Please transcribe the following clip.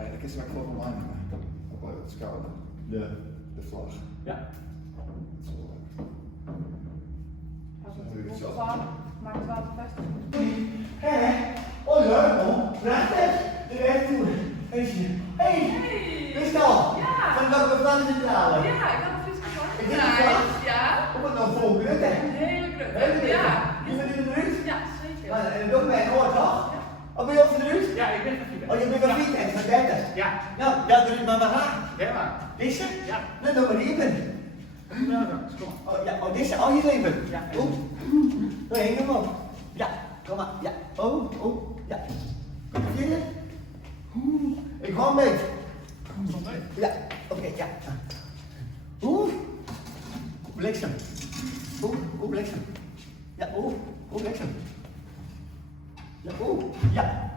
Eigenlijk is het wel voor mij op het schouder. De vlag. Ja. Zo, Als het maakt het wel bevestigd. Hé, oh leuk man, prachtig. De weg toe. Hey, is het al? Ja. Van welke plannen zit je halen? Ja, ik had een fiets gevangen. Ik heb het gehad. Ja. Kom het nou vol druk hè? Hele druk. Hele druk. Ja. Je bent in de buurt? Ja, zeker. En dat ben je hoor toch? Oh, ben je over de buurt? Ja, ik ben van Oh, je bent van Vietek, van 30. Ja. Nou, ja, doe het maar maar aan. Ja, maar. Deze? Ja. Nou, dan maar die ben. Nou, dan, kom. Oh, ja, oh, deze, oh, hier even. Ja. Oh, nou, hang hem op. Ja, kom maar, ja. Ja. Zie je? Ik ga mee. Kom mee. Ja, oké, ja. Bliksem. Bliksem. Ja, bliksem. Ja, ja.